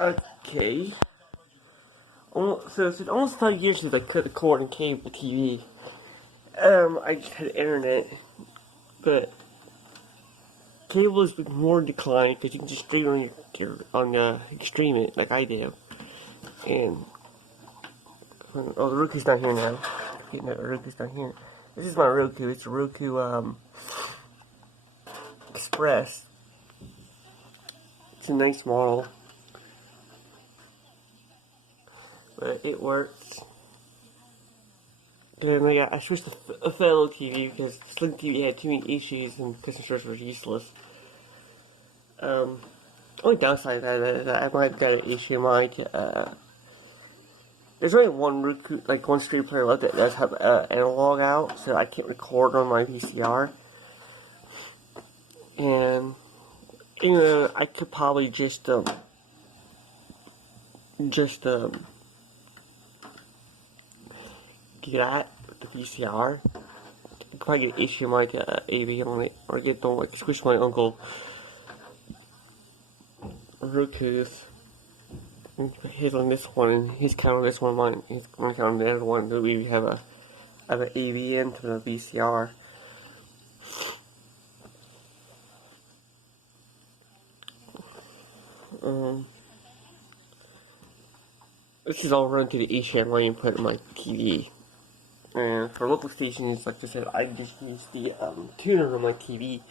Okay. So it's almost 5 years since I cut the cord and cable TV. I just had internet, but cable has been more in decline because you can just stream stream it like I do. And the Roku's not here now. The Roku's not here. This is my Roku. It's a Roku Express. It's a nice model, but it works. And I switched to a fellow TV because Sling TV had too many issues and customer service was useless. Only downside of that I might have got an HDMI to, there's only one Roku, one stream player left that does have analog out, so I can't record on my VCR. And, I could probably just get that with the VCR. I could probably get HDMI to AV on it, or get the switch my uncle Roku's. His on this one, and his count on this one, mine count on the other one. So we have an AV into the VCR. This is all run through the HDMI input of my TV. And for local stations, like I said, I just use the tuner on my TV,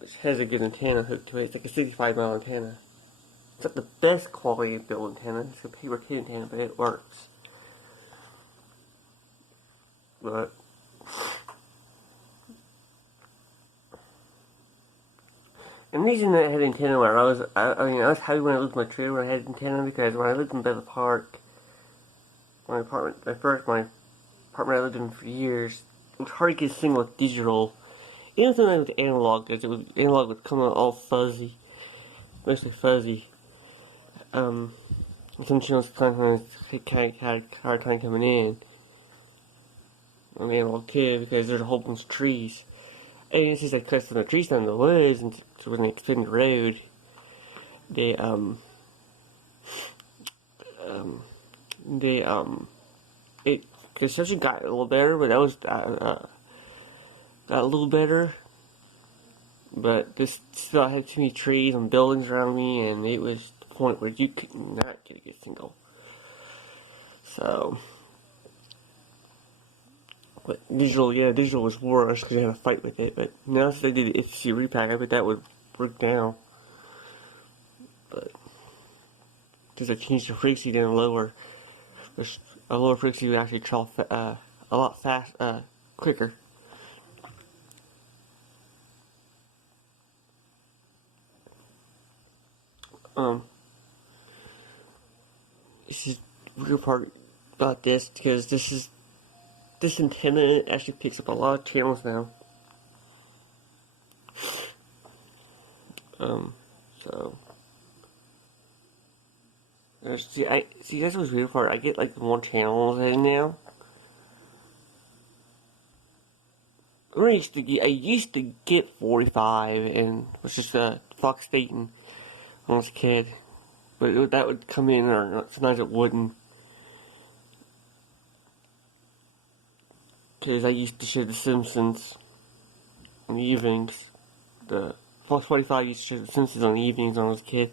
which has a good antenna hooked to it. It's like a 65 mile antenna. It's not the best quality built antenna. It's a paper kit antenna, but it works. But and the reason that I had antenna where I was happy when I lived in my trailer when I had antenna, because when I lived in Bethel Park, my apartment I lived in for years, it was hard to get a signal with digital. Even something with analog, because analog would come out all fuzzy, mostly fuzzy. Some channels sometimes had a hard time coming in on analog too, because there's a whole bunch of trees. And it's just like cut some of the trees down in the woods, and so when they extend the road, it construction got a little better, but that was got a little better. But this still had too many trees and buildings around me, and it was the point where you could not get a good signal. So, but digital was worse because you had to fight with it. But now since they did the FCC repack, I bet that would work now. But because I changed the frequency down lower, a lower frequency would actually travel a lot quicker. This is the real part about this, because this antenna actually picks up a lot of channels now. So see that's what's weird part. I get more channels in now. I used to get 45, and it was just Fox Dayton when I was a kid. But that would come in, or sometimes it wouldn't. Because I used to show The Simpsons in the evenings. The Fox 45 used to show The Simpsons on the evenings when I was a kid.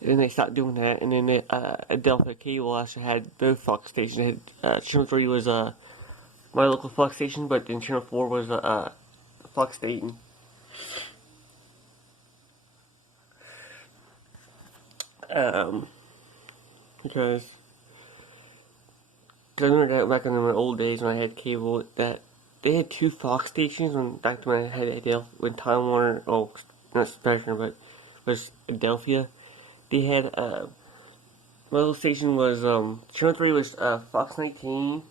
And then they stopped doing that, and then Adelphia Cable actually had both Fox stations. Channel 3 was my local Fox station, but then Channel 4 was Fox Dayton. Because I remember that back in my old days when I had cable, that they had two Fox stations back when I had when Time Warner, not Spectrum, but was Adelphia. They had my little station was Channel 3 was Fox 19,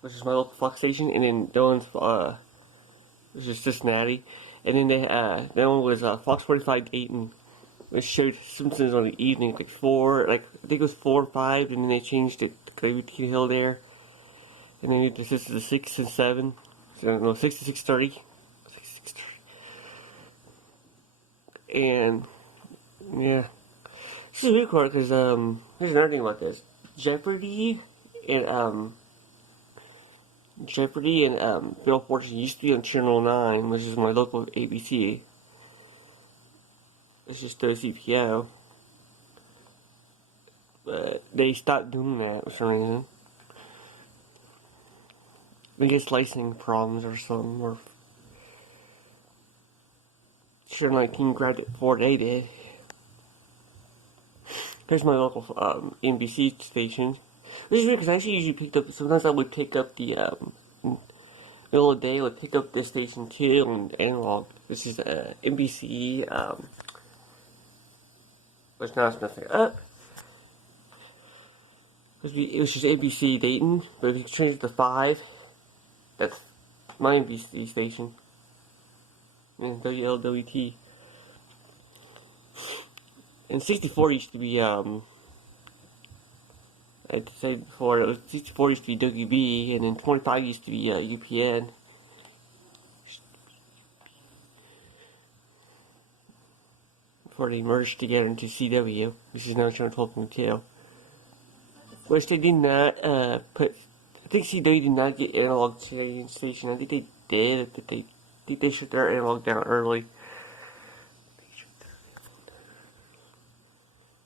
which is my local Fox station, and then that one's which is Cincinnati, and then that one was Fox 45 Dayton, which showed Simpsons on the evening, I think it was 4 or 5, and then they changed it to Tea Hill there, and then it was to 6 and 7, so no, 6 to 6:30, And yeah, this is really cool because here's another thing about this: Jeopardy and Wheel of Fortune used to be on Channel 9, which is my local ABC. It's just WCPO. But they stopped doing that for some reason. I guess licensing problems or something, or Channel 19 grabbed it before they did. Here's my local NBC station. This is weird because I actually usually picked up. Sometimes I would pick up the middle of the day. I would pick up this station too on analog. This is NBC. But now it's nothing up. It was just ABC Dayton, but if you change it to 5, that's my NBC station. And WLWT. And 64 used to be, I'd said before, it was 64 used to be WB, and then 25 used to be UPN. Before they merged together into CW. This is now channel 12.2. Which they did not put. I think CW did not get analog station. I think they did, but I think they shut their analog down early.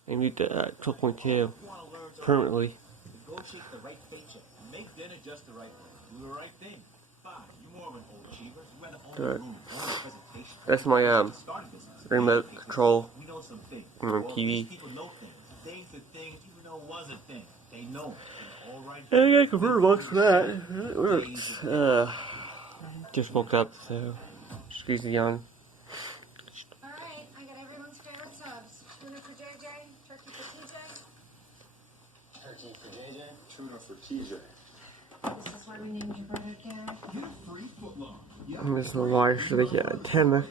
They moved to 12.2 permanently. Negotiate the right paycheck. Make dinner just the right way. Do the right thing. Fine. You're more of an overachiever. You had to own the room, own the presentation. That's my remote control We know some things. TV. People know things. Things that things even know was a thing. They know. All right. I got a computer box for that. It works. Just woke up, so excuse the yawn. Alright, I got everyone's favorite subs. Tuna for JJ, turkey for TJ. Turkey for JJ, tuna for TJ. This is why we named your brother Garrett. And there's the wire for the antenna.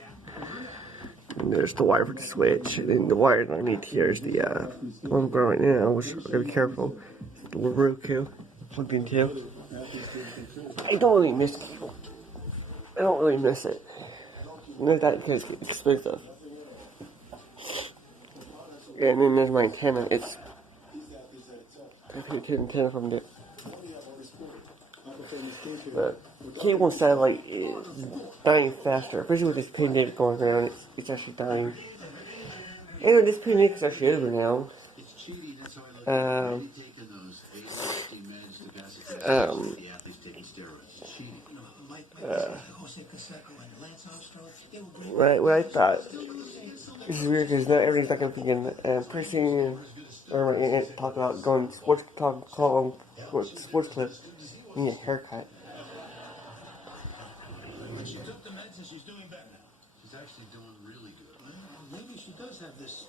And there's the wire for the switch. And then the wire underneath here is the one I'm growing right now, which I'm gonna be careful. The Roku plugged into. I don't really miss cable. I don't really miss it. Not that because it's expensive. And then there's my antenna. It's I think it's an antenna from the cable and satellite is dying faster, especially with this pandemic going around. It's actually dying. And this pandemic is actually over now. Right, what I thought. This is weird because now everything's not going to be pretty soon. Or my aunt talk about going sports clip. You need a haircut. She took the meds and she's doing better now. She's actually doing really good. Well, maybe she does have this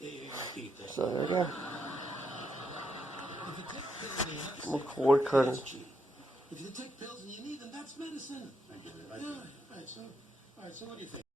AARP thing. So there you go. If you take pills and you have More cord cutting. If you take pills and you need them, that's medicine. I get it. Yeah. All right, so what do you think?